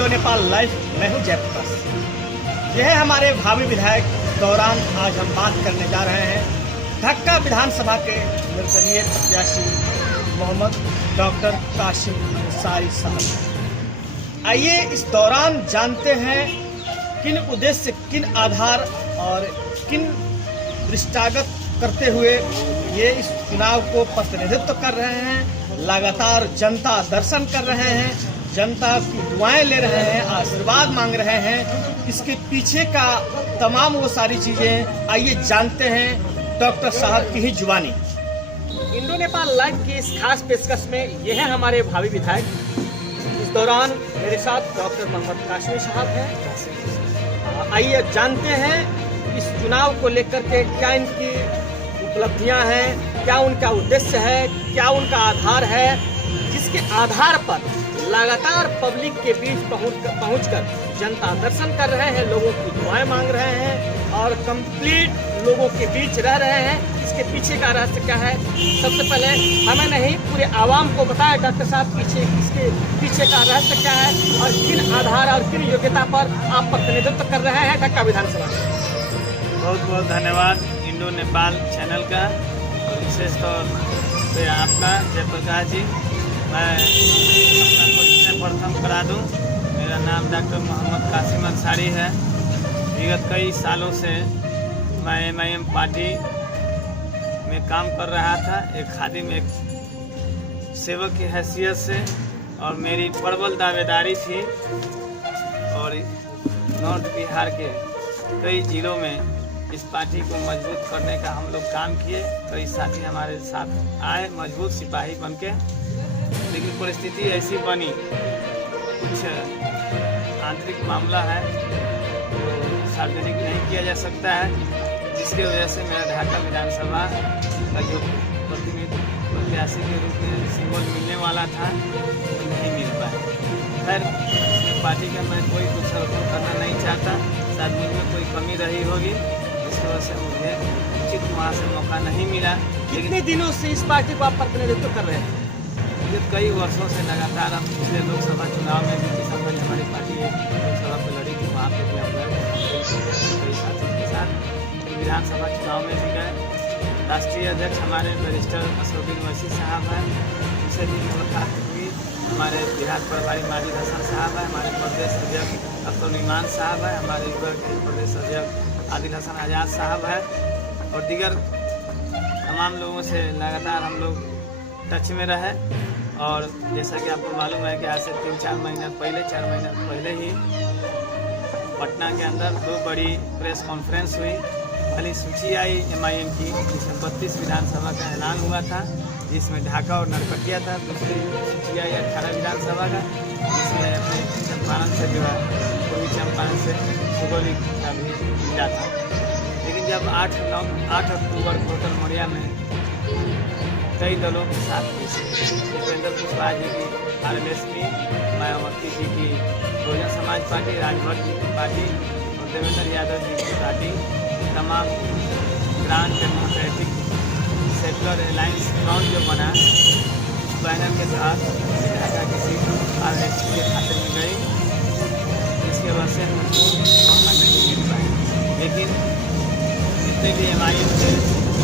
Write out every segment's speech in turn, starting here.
Indo Nepal live. मैं हूं जयप्रकाश। यह है हमारे भावी विधायक दौरान आज हम बात करने जा रहे हैं ढाका विधानसभा के निर्दलीय प्रत्याशी मोहम्मद डॉक्टर कासिम अंसारी साहब। आइए इस दौरान जानते हैं किन उद्देश्य, किन आधार और किन दृष्टागत करते हुए ये इस चुनाव को प्रतिनिधित्व कर रहे हैं। लगातार जनता दर्शन कर रहे हैं, जनता की दुआएं ले रहे हैं, आशीर्वाद मांग रहे हैं। इसके पीछे का तमाम वो सारी चीज़ें आइए जानते हैं डॉक्टर साहब की ही जुबानी। इंडो नेपाल लाइव की इस खास पेशकश में ये है हमारे भावी विधायक। इस दौरान मेरे साथ डॉक्टर मोहम्मद कासिम साहब हैं। आइए जानते हैं इस चुनाव को लेकर के क्या इनकी उपलब्धियां हैं, क्या उनका उद्देश्य है, क्या उनका आधार है, जिसके आधार पर लगातार पब्लिक के बीच पहुंचकर जनता दर्शन कर रहे हैं, लोगों की दुआएं मांग रहे हैं और कंप्लीट लोगों के बीच रह रहे हैं। इसके पीछे का रहस्य क्या है, सबसे पहले हमें नहीं पूरे आवाम को बताया डॉक्टर साहब इसके पीछे का रहस्य क्या है और किन आधार और किन योग्यता पर आप प्रतिनिधित्व कर रहे हैं ढाका विधानसभा में। बहुत बहुत धन्यवाद इंडो नेपाल चैनल का और विशेष तौर पे आपका जयप्रकाश जी। मैं अपना परिचय प्रथम करा दूं। मेरा नाम डॉक्टर मोहम्मद कासिम अंसारी है। विगत कई सालों से मैं MIM पार्टी में काम कर रहा था, एक खादिम, एक सेवक की हैसियत से, और मेरी प्रबल दावेदारी थी और नॉर्थ बिहार के कई जिलों में इस पार्टी को मजबूत करने का हम लोग काम किए। कई साथी हमारे साथ आए मजबूत सिपाही बनके, लेकिन परिस्थिति ऐसी बनी, कुछ आंतरिक मामला है जो सार्वजनिक नहीं किया जा सकता है, जिसकी वजह से मेरा ढाका विधानसभा का जो प्रत्याशी के रूप में सिंबल मिलने वाला था वो नहीं मिल पाया। खैर, इसमें पार्टी का मैं कोई कुछ करना नहीं चाहता, शायद मुझमें कोई कमी रही होगी, इसकी वजह से मुझे उचित वहाँ से मौका नहीं मिला। कितने दिनों से इस पार्टी को आप प्रतिनिधित्व कर रहे हैं? ये कई वर्षों से लगातार हम पिछले लोकसभा चुनाव में भी किशनगंज हमारी पार्टी लोकसभा पर लड़ी थी, वहाँ पर भी हम गए कई साथियों के साथ। विधानसभा चुनाव में भी गए। राष्ट्रीय अध्यक्ष हमारे बैरिस्टर असदुद्दीन ओवैसी साहब हैं, उनसे भी मुलाकात हुई। हमारे बिहार प्रभारी माजिद हसन साहब हैं, हमारे प्रदेश अध्यक्ष अब्दुल ईमान साहब हैं, हमारे युवा के प्रदेश अध्यक्ष आदिल हसन आज़ाद साहब हैं और दीगर तमाम लोगों से लगातार हम लोग टच में रहे। और जैसा कि आपको मालूम है कि आज से 4 महीना पहले ही पटना के अंदर 2 बड़ी प्रेस कॉन्फ्रेंस हुई। पहली सूची आई MIM की, जिसमें 32 विधानसभा का ऐलान हुआ था, जिसमें ढाका और नरकटिया था। दूसरी सूची आई 18 विधानसभा का, जिसमें अपने चंपारण से जो है पूर्वी चंपारण से सुगौली का भी मिला था। लेकिन जब 8 अक्टूबर को होटल मौर्या में कई दलों के साथ उपेंद्र कुशवाहा जी की RLS की, मायावती जी की बहुजन समाज पार्टी, राजभर जी की पार्टी और देवेंद्र यादव जी की पार्टी, तमाम grand democratic secular alliance front जो बना, बैनर के तहत ढाका की सीट RLS के खाते में गई, जिसके वजह से मुझको मौका नहीं मिल पाया। लेकिन जितने भी MIM थे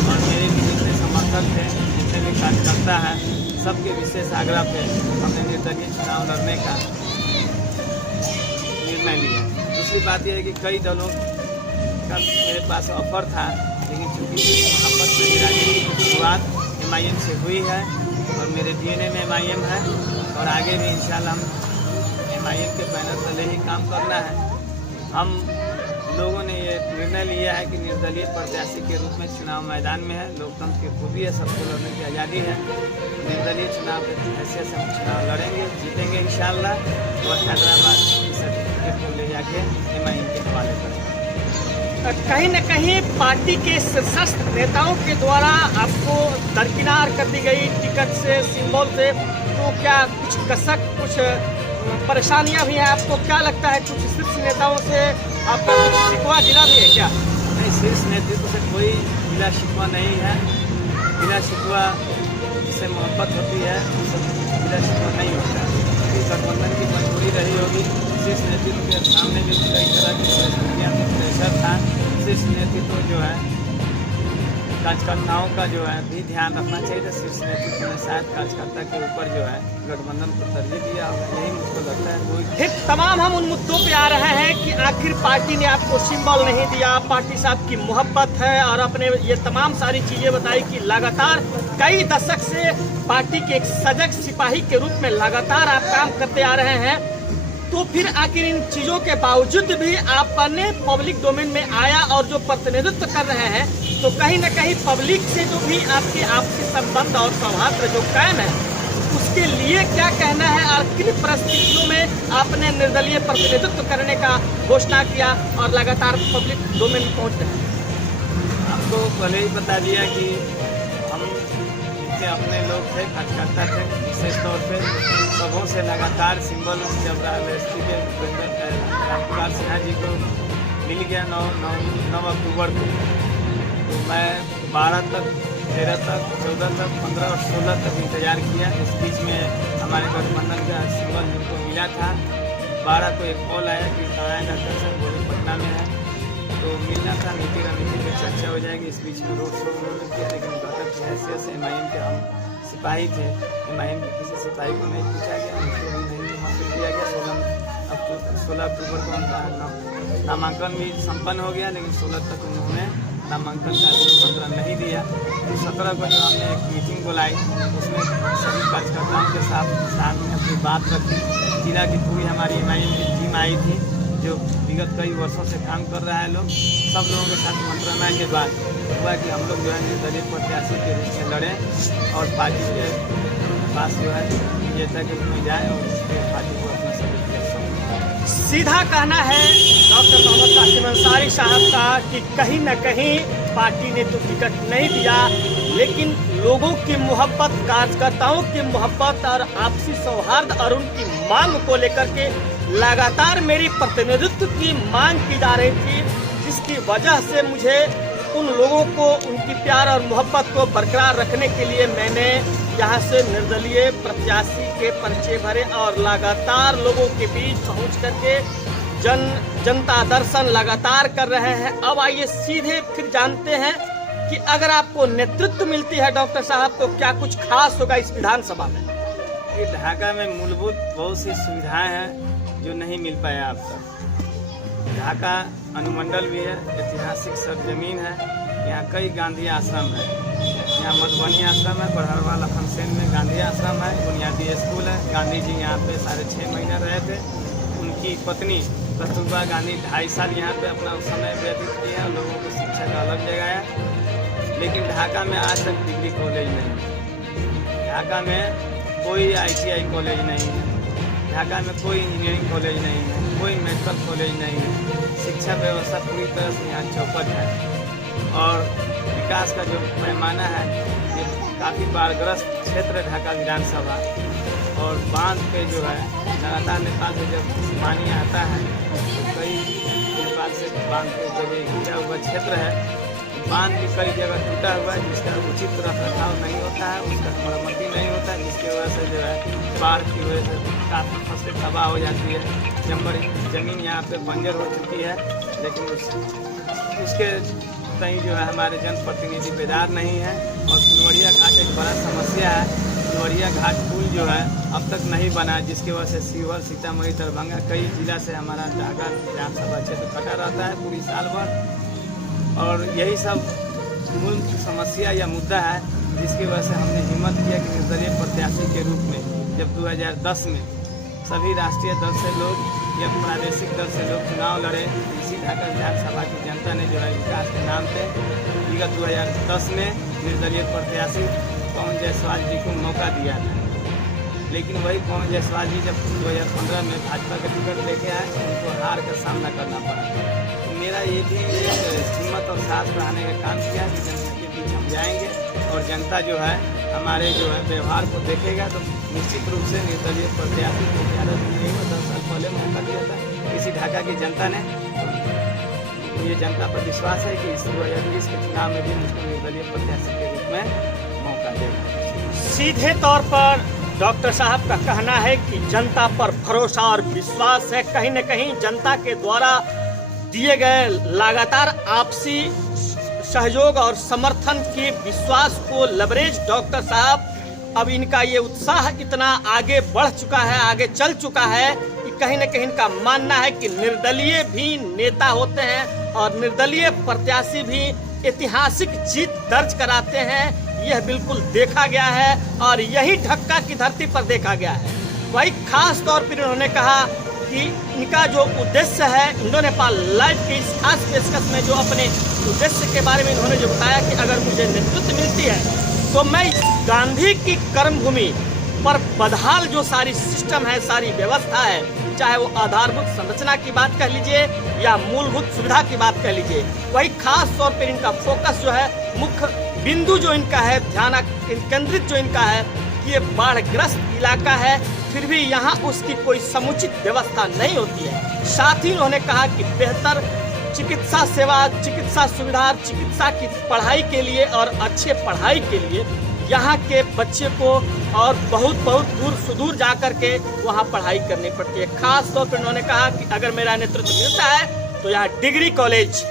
और मेरे भी जितने समर्थक थे, जितने भी कार्यकर्ता हैं, सबके विशेष आग्रह पे हमने निर्दलीय चुनाव लड़ने का निर्णय लिया। दूसरी बात यह है कि कई दलों का मेरे पास ऑफर था, लेकिन चूँकि मोहब्बत से मेरा शुरुआत MIM से हुई है और मेरे DNA में MIM है और आगे भी इंशाल्लाह हम MIM के बैनर तले ही काम करना है। हम लोगों ने ये निर्णय लिया है कि निर्दलीय प्रत्याशी के रूप में चुनाव मैदान में है। लोकतंत्र की खूबी है, सबको लड़ने की आज़ादी है। निर्दलीय चुनाव की हैसियत से हम चुनाव लड़ेंगे, जीतेंगे इंशाल्लाह और हैदराबाद की सर्टिफिकेट को ले जाके MIM के हवाले करेंगे। कहीं न कहीं पार्टी के शीर्षस्थ नेताओं के द्वारा आपको दरकिनार कर दी गई टिकट से, सिंबल से, तो क्या कुछ कसक, कुछ परेशानियां भी हैं आपको? क्या लगता है कुछ शीर्ष नेताओं से आपका शिकवा गिला भी है क्या? नहीं, शीर्ष नेतृत्व से कोई गिला शिकवा नहीं है। गिला शिकवा जिससे मोहब्बत होती है, उससे गिला शिकवा नहीं होता। गठबंधन की मजबूरी रही होगी, शीर्ष नेतृत्व के सामने भी कई तरह की परिस्थितियाँ थी, प्रेशर था। शीर्ष नेतृत्व जो है कार्यकर्ताओं का जो है भी ध्यान रखना चाहिए था। शीर्ष नेतृत्व ने शायद कार्यकर्ता के ऊपर जो है गठबंधन को तरजीह दिया होगा, यही मुझको लगता है। कोई फिर तमाम हम उन मुद्दों पे आ रहे हैं कि आखिर पार्टी ने आपको सिंबल नहीं दिया, पार्टी से आपकी मोहब्बत है, और अपने ये तमाम सारी चीजें बताई कि लगातार कई दशक से पार्टी के एक सजग सिपाही के रूप में लगातार आप काम करते आ रहे हैं। तो फिर आखिर इन चीजों के बावजूद भी आपने पब्लिक डोमेन में आया और जो प्रतिनिधित्व कर रहे हैं, तो कहीं न कहीं पब्लिक से जो भी आपके आपसी संबंध और सौहार्द जो कायम है, उसके लिए क्या कहना है और किन परिस्थितियों में आपने निर्दलीय प्रतिनिधित्व करने का घोषणा किया और लगातार पब्लिक डोमेन में पहुंच रहे हैं? आपको पहले ही बता दिया कि हम जितने अपने लोग थे, कार्यकर्ता थे, विशेष तौर पे सबों से लगातार सिंबल जब राजस्थी के रामकुमार सिन्हा जी को मिल गया 9 अक्टूबर को, तो मैं 12 तक, 13 तक, 14 तक, 15 और 16 तक इंतजार किया। इस बीच में हमारे गठबंधन का सिंबल जिनको मिला था, 12 को एक कॉल आया कि कहाँ है डॉक्टर साहब, बोले पटना में है, तो मिलना था, नीति रणनीति पर चर्चा हो जाएगी। इस बीच में रोड शो उन्होंने किया, लेकिन घटक की हैसियत से MIM के हम सिपाही थे, MIM के किसी सिपाही को नहीं पूछा गया, उनको भी नहीं वहाँ पर दिया गया। 16 अक्टूबर को उनका नामांकन भी संपन्न हो गया, लेकिन 16 तक उन्होंने नामांकन का निमंत्रण नहीं दिया। तो 17 को जो हमने एक मीटिंग बुलाई, उसमें सभी कार्यकर्ताओं के सामने अपनी बात रखी। जिला की पूरी हमारी MIM की टीम आई थी, जो विगत कई वर्षों से काम कर रहा है लोग, सब लोगों के साथ मंत्रणा के बाद हुआ कि हम लोग जो है निर्दलीय प्रत्याशी के रूप में लड़ें और पार्टी के पास जो है विजेता के रूप में जाए और उसके पार्टी को अपना सभी सीधा कहना है डॉक्टर मोहम्मद कासिम अंसारी साहब का कि कहीं न कहीं पार्टी ने तो टिकट नहीं दिया, लेकिन लोगों की मोहब्बत, कार्यकर्ताओं की मोहब्बत और आपसी सौहार्द और उनकी मांग को लेकर के लगातार मेरी प्रतिनिधित्व की मांग की जा रही थी, जिसकी वजह से मुझे उन लोगों को उनकी प्यार और मोहब्बत को बरकरार रखने के लिए मैंने यहाँ से निर्दलीय प्रत्याशी के पर्चे भरे और लगातार लोगों के बीच पहुँच करके जनता दर्शन लगातार कर रहे हैं। अब आइए सीधे फिर जानते हैं कि अगर आपको नेतृत्व मिलती है डॉक्टर साहब, तो क्या कुछ खास होगा इस विधानसभा में? ये ढाका में मूलभूत बहुत सी सुविधाएं हैं जो नहीं मिल पाया अब तक। ढाका अनुमंडल भी है, ऐतिहासिक सरजमीन है, यहाँ कई गांधी आश्रम है, यहाँ मधुबनी आश्रम है, बड़हरवा लखनसेन में गांधी आश्रम है, बुनियादी स्कूल है। गांधी जी यहाँ पे 6.5 महीना रहे थे। उनकी पत्नी कस्तूरबा गांधी 2.5 साल यहाँ पे अपना समय व्यतीत किया है, लोगों को शिक्षा का अलग जगह है। लेकिन ढाका में आज तक डिग्री कॉलेज नहीं है, ढाका में कोई ITI कॉलेज नहीं है, ढाका में कोई इंजीनियरिंग कॉलेज नहीं है, कोई मेडिकल कॉलेज नहीं है। शिक्षा व्यवस्था पूरी तरह से यहाँ चौपट है और विकास का जो पैमाना है ये काफ़ी बाढ़ग्रस्त क्षेत्र है ढाका विधानसभा। और बांध पे जो है लगातार नेपाल से जब पानी आता है तो कई नेपाल से बांध पे जगह घिरा हुआ क्षेत्र है, बांध भी कई जगह टूटा हुआ है, जिसका उचित रखरखाव नहीं होता है, उसका मरम्मती नहीं होता है, जिसकी वजह से जो है बाढ़ की वजह से काफ़ी फसलें तबाह हो जाती है। जमीन यहाँ पे बंजर हो चुकी है, लेकिन उसके कहीं जो है हमारे जनप्रतिनिधि बेदार नहीं है। और फुलवरिया घाट एक बड़ा समस्या है, फुलवरिया घाट पुल जो है अब तक नहीं बना, जिसकी वजह से शिवहर, सीतामढ़ी, दरभंगा कई जिला से हमारा ढाका विधानसभा क्षेत्र कटा रहता है पूरी साल भर। और यही सब मूल समस्या या मुद्दा है, जिसकी वजह से हमने हिम्मत किया कि निर्दलीय प्रत्याशी के रूप में जब 2010 में सभी राष्ट्रीय दल से लोग या प्रादेशिक दल से लोग चुनाव लड़े, इसी ढाका विधानसभा की जनता ने जो है विकास के नाम पे विगत 2010 में निर्दलीय प्रत्याशी पवन जायसवाल जी को मौका दिया था। लेकिन वही पवन जायसवाल जी जब 2015 में भाजपा का टिकट लेके आए, उनको हार का सामना करना पड़ा। तो मेरा ये भी एक हिम्मत और साहस बढ़ाने का काम किया कि जनता के बीच हम जाएंगे और जनता जो है हमारे जो है व्यवहार को देखेगा, तो निश्चित रूप से निर्दलीय प्रत्याशी को ज़्यादा नहीं हुआ, 10 साल पहले मौका दिया था इसी ढाका की जनता ने। ये जनता पर विश्वास है कि इस 2020 के चुनाव में भी मुझको निर्दलीय प्रत्याशी के रूप में मौका देगा। सीधे तौर पर डॉक्टर साहब का कहना है कि जनता पर भरोसा और विश्वास है। कहीं न कहीं जनता के द्वारा दिए गए लगातार आपसी सहयोग और समर्थन के विश्वास को लेवरेज डॉक्टर साहब अब इनका ये उत्साह इतना आगे बढ़ चुका है, आगे चल चुका है कि कहीं न कहीं इनका मानना है कि निर्दलीय भी नेता होते हैं और निर्दलीय प्रत्याशी भी ऐतिहासिक जीत दर्ज कराते हैं। यह बिल्कुल देखा गया है और यही ढक्का की धरती पर देखा गया है। वही खास तौर पर इन्होंने कहा कि इनका जो उद्देश्य है, इंडो नेपाल लाइव की इस खास पेशकश में जो अपने उद्देश्य के बारे में इन्होंने जो बताया कि अगर मुझे नेतृत्व मिलती है तो मैं गांधी की कर्मभूमि पर बदहाल जो सारी सिस्टम है, सारी व्यवस्था है, चाहे वो आधारभूत संरचना की बात कह लीजिए या मूलभूत सुविधा की बात कह लीजिए, वही खास तौर पर इनका फोकस जो है, मुख्य बिंदु जो इनका है, ध्यान केंद्रित जो इनका है कि ये बाढ़ग्रस्त इलाका है, फिर भी यहाँ उसकी कोई समुचित व्यवस्था नहीं होती है। साथ ही उन्होंने कहा कि बेहतर चिकित्सा सेवा, चिकित्सा सुविधा, चिकित्सा की पढ़ाई के लिए और अच्छे पढ़ाई के लिए यहाँ के बच्चे को और बहुत दूर सुदूर जा कर के वहाँ पढ़ाई करनी पड़ती है। खास तौर पर उन्होंने कहा कि अगर मेरा नेतृत्व मिलता है तो यहाँ डिग्री कॉलेज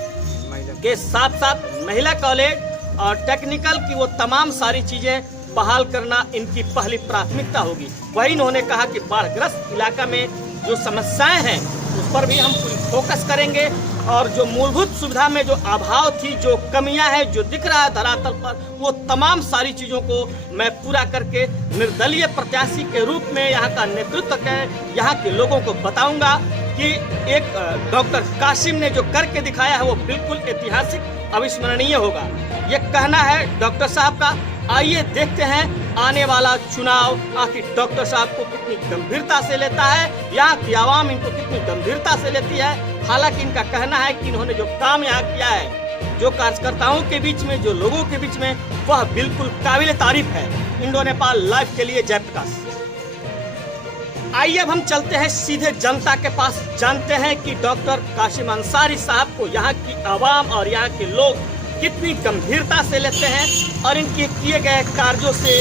के साथ साथ महिला कॉलेज और टेक्निकल की वो तमाम सारी चीज़ें बहाल करना इनकी पहली प्राथमिकता होगी। वही उन्होंने कहा कि बाढ़ग्रस्त इलाका में जो समस्याएं हैं उस पर भी हम पूरी फोकस करेंगे और जो मूलभूत सुविधा में जो अभाव थी, जो कमियां हैं, जो दिख रहा है धरातल पर, वो तमाम सारी चीज़ों को मैं पूरा करके निर्दलीय प्रत्याशी के रूप में यहाँ का नेतृत्व कर यहाँ के लोगों को बताऊंगा कि एक डॉक्टर कासिम ने जो करके दिखाया है वो बिल्कुल ऐतिहासिक अविस्मरणीय होगा। ये कहना है डॉक्टर साहब का। आइए देखते हैं आने वाला चुनाव आखिर डॉक्टर साहब को कितनी गंभीरता से लेता है, यहाँ की आवाम इनको कितनी गंभीरता से लेती है। हालांकि इनका कहना है कि इन्होंने जो काम यहाँ किया है, जो कार्यकर्ताओं के बीच में, जो लोगों के बीच में, वह बिल्कुल काबिल तारीफ है। इंडो नेपाल लाइव के लिए जयप्रकाश। आइए अब हम चलते हैं सीधे जनता के पास, जानते हैं कि डॉक्टर कासिम अंसारी साहब को यहाँ की आवाम और यहाँ के लोग कितनी गंभीरता से लेते हैं और इनके किए गए कार्यों से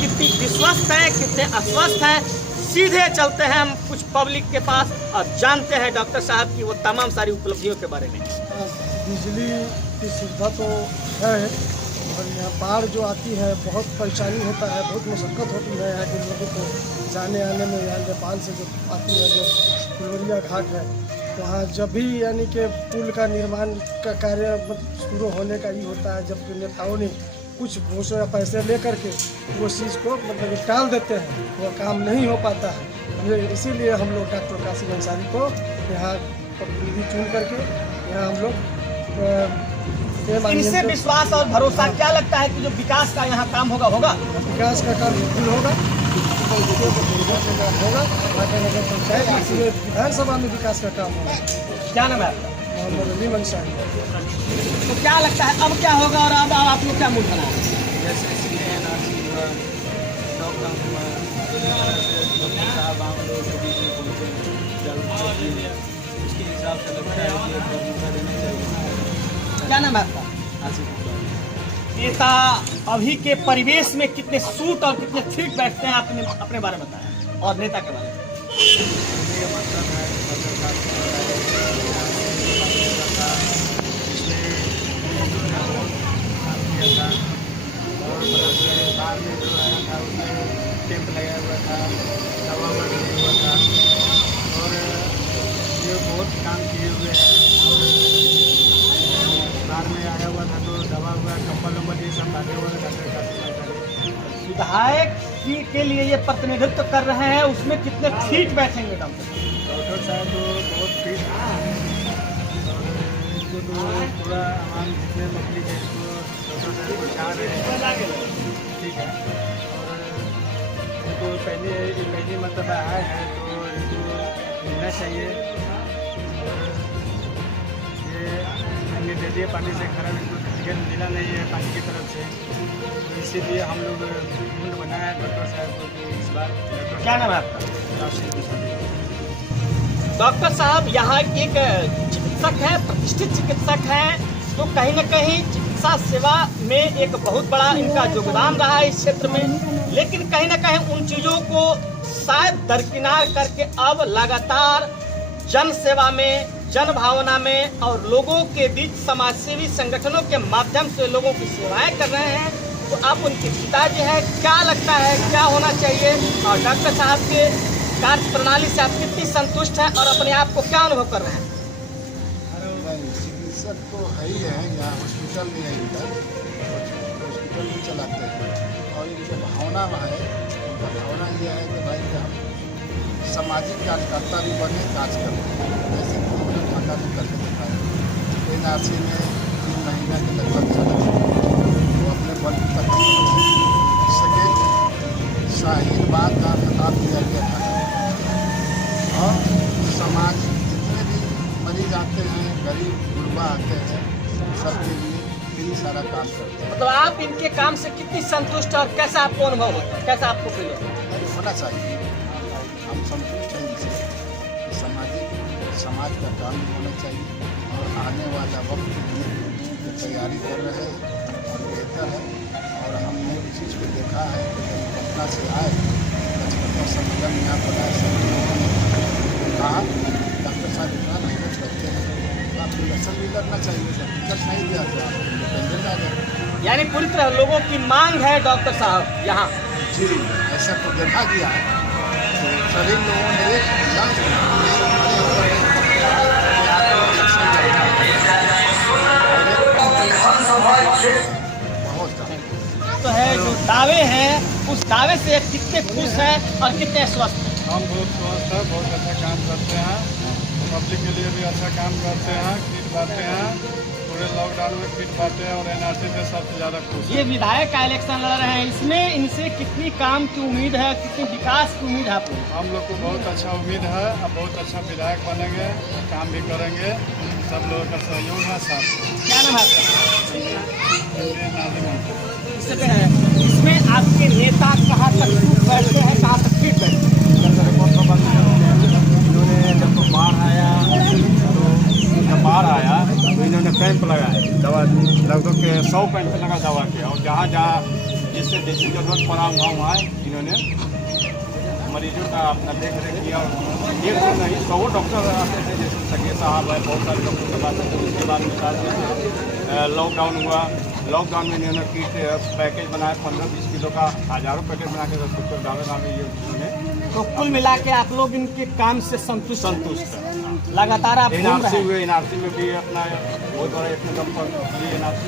कितनी विश्वस्त है, कितने अस्वस्थ हैं। सीधे चलते हैं हम कुछ पब्लिक के पास और जानते हैं डॉक्टर साहब की वो तमाम सारी उपलब्धियों के बारे में। बिजली की सुविधा तो है और यहाँ बाढ़ जो आती है बहुत परेशानी होता है, बहुत मशक्क़त होती है यहाँ के लोगों को जाने आने में। यहाँ नेपाल से जो आती है, जो फुलवरिया घाट है, वहाँ जब भी यानी कि पुल का निर्माण का कार्य शुरू होने का ही होता है, जब नेताओं ने कुछ घोषणा पैसे ले करके वो चीज़ को मतलब टाल देते हैं, वो काम नहीं हो पाता है। इसीलिए हम लोग डॉक्टर कासिम अंसारी को यहाँ प्रतिनिधि चुन करके यहाँ हम लोग इनसे विश्वास और भरोसा क्या लगता है कि जो विकास का यहाँ काम होगा विकास का काम बिल्कुल होगा नगर पंचायत विधानसभा में विकास का काम होगा। क्या नाम है आपका? मोहम्मद अली मंसारी। तो क्या लगता है अब क्या होगा और अब आप लोग क्या मूड बना रहे हैं? जैसे CNRC हुआ, लॉकडाउन हुआ, डॉक्टर साहब हम लोग के बीच में पहुँचे, जागरूकता उसके हिसाब से लगता है कि एक मौका देना चाहिए। क्या नाम है आपका? नेता अभी के परिवेश में कितने सूट और कितने ठीक बैठते हैं, आपने अपने बारे में बताया और नेता के बारे में। कैंप लगाया हुआ था, दवा हुआ था और ये बहुत काम किए हुए हैं। बाहर में आया हुआ था तो दवा हुआ, कंबल वम्बल ये सब लाने हुआ था। विधायक के लिए ये प्रतिनिधित्व कर रहे हैं, उसमें कितने ठीक बैठेंगे डॉक्टर साहब तो बहुत ठीक है। इसको तो पूरा आम जितने पब्लिक है इसको डॉक्टर साहब को चाह रहे हैं, ठीक है। और तो पहली मतलब आए हैं तो इनको मिलना चाहिए। ये निर्दलीय पार्टी से खड़ा इनको टिकट मिला नहीं है पार्टी की तरफ से, तो इसीलिए हम लोग मुंड बनाया है डॉक्टर साहब को कि इस बार। क्या नाम है आपका? डॉक्टर साहब यहाँ एक चिकित्सक हैं, प्रतिष्ठित चिकित्सक हैं, तो कहीं न कहीं चिकित्सा सेवा में एक बहुत बड़ा इनका योगदान रहा है इस क्षेत्र में, लेकिन कहीं ना कहीं उन चीज़ों को शायद दरकिनार करके अब लगातार जन सेवा में, जन भावना में और लोगों के बीच समाजसेवी संगठनों के माध्यम से लोगों की सेवाएं कर रहे हैं। तो आप उनके पिताजी हैं, क्या लगता है क्या होना चाहिए, और डॉक्टर साहब के कार्य प्रणाली से आप कितनी संतुष्ट हैं और अपने आप को क्या अनुभव कर रहे हैं? चिकित्सक तो है ही है, यहाँ हॉस्पिटल भी है, इधर हॉस्पिटल भी चलाते हैं और इनके भावना में है। उनका भावना ये है कि भाई हम सामाजिक कार्यकर्ता भी बने, काज करें, जैसे कि उन्होंने ढाका में करके दिखाया। NRC में 3 महीना के लगभग चला, वो अपने बल तक सेकेंड शाहीनबाग का खिताब दिया गया था। और समाज जितने भी मरीज आते हैं, गरीब गुरबा आते हैं, सबके लिए फ्री सारा काम करते हैं। मतलब आप इनके काम से कितनी संतुष्ट और कैसा आपको अनुभव होता है, कैसा आपको फील होता है? होना चाहिए, हम संतुष्ट हैं इनसे कि समाज का काम भी होना चाहिए और आने वाला वक्त की तैयारी कर रहे हैं और बेहतर है। और हमने इस चीज़ को देखा है कि जब पटना से आए, 55 सम्मेलन यहाँ पर आए, सभी लोगों ने कहा डॉक्टर साहब इतना मेहनत करते हैं तो आप इलेक्शन भी लड़ना चाहिए, जब टिकट नहीं दिया तो आप इंडिपेंडेंट आ जाए। यानी पूरी तरह लोगों की मांग है डॉक्टर साहब यहाँ। जी, ऐसा तो देखा गया है। तो सभी लोगों ने एक लक्ष्य बहुत तो है जो दावे हैं उस दावे से कितने खुश हैं और कितने स्वस्थ हैं? हम बहुत स्वस्थ हैं, बहुत अच्छा काम करते हैं, पब्लिक के लिए भी अच्छा काम करते हैं, किट बांटते हैं, पूरे लॉकडाउन में किट बांटे और NRC से सबसे ज़्यादा खुश। ये विधायक का इलेक्शन लड़ रहे हैं, इसमें इनसे कितनी काम की उम्मीद है, कितनी विकास की उम्मीद है आपको? हम लोग को बहुत अच्छा उम्मीद है, अब बहुत अच्छा विधायक बनेंगे, काम भी करेंगे, सब लोगों का सहयोग है साथ। क्या नाम है आपका? नाजिम। इसमें आपके नेता कहाँ तक छूट बैठते हैं, कहाँ तक फिट बैठते हैं? इन्होंने जब बाढ़ आया तो इन्होंने कैंप लगाए, दवा लगभग 100 कैंप लगा दवा के, और जहाँ जहाँ जिससे जैसी जरूरत पड़ा वहाँ इन्होंने मरीजों का अपना देख रेख किया। एक तो नहीं 100 डॉक्टर आते थे, जैसे सगे साहब है, बहुत सारे डॉक्टर सब आते थे। उसके बाद में लॉकडाउन हुआ, लॉकडाउन में इन्होंने किट पैकेज बनाए 15-20 किलो का, हज़ारों पैकेट बना के डॉक्टर गाँव में ये उन्होंने। तो कुल मिला के आप लोग इनके काम से संतुष्ट है? लगातार आप घूम रहे हैं। NRC में भी अपना बहुत बड़ा एक कदम पर ये NRC।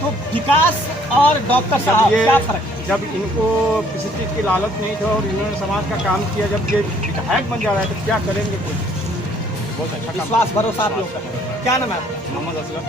तो विकास और डॉक्टर साहब क्या फर्क है? जब इनको किसी चीज़ की लालच नहीं था और इन्होंने समाज का काम किया, जब ये विधायक बन जा रहा है तो क्या करेंगे कुछ। बहुत अच्छा विश्वास भरोसा आप लोग का है। क्या नाम है आपका? मोहम्मद असलम।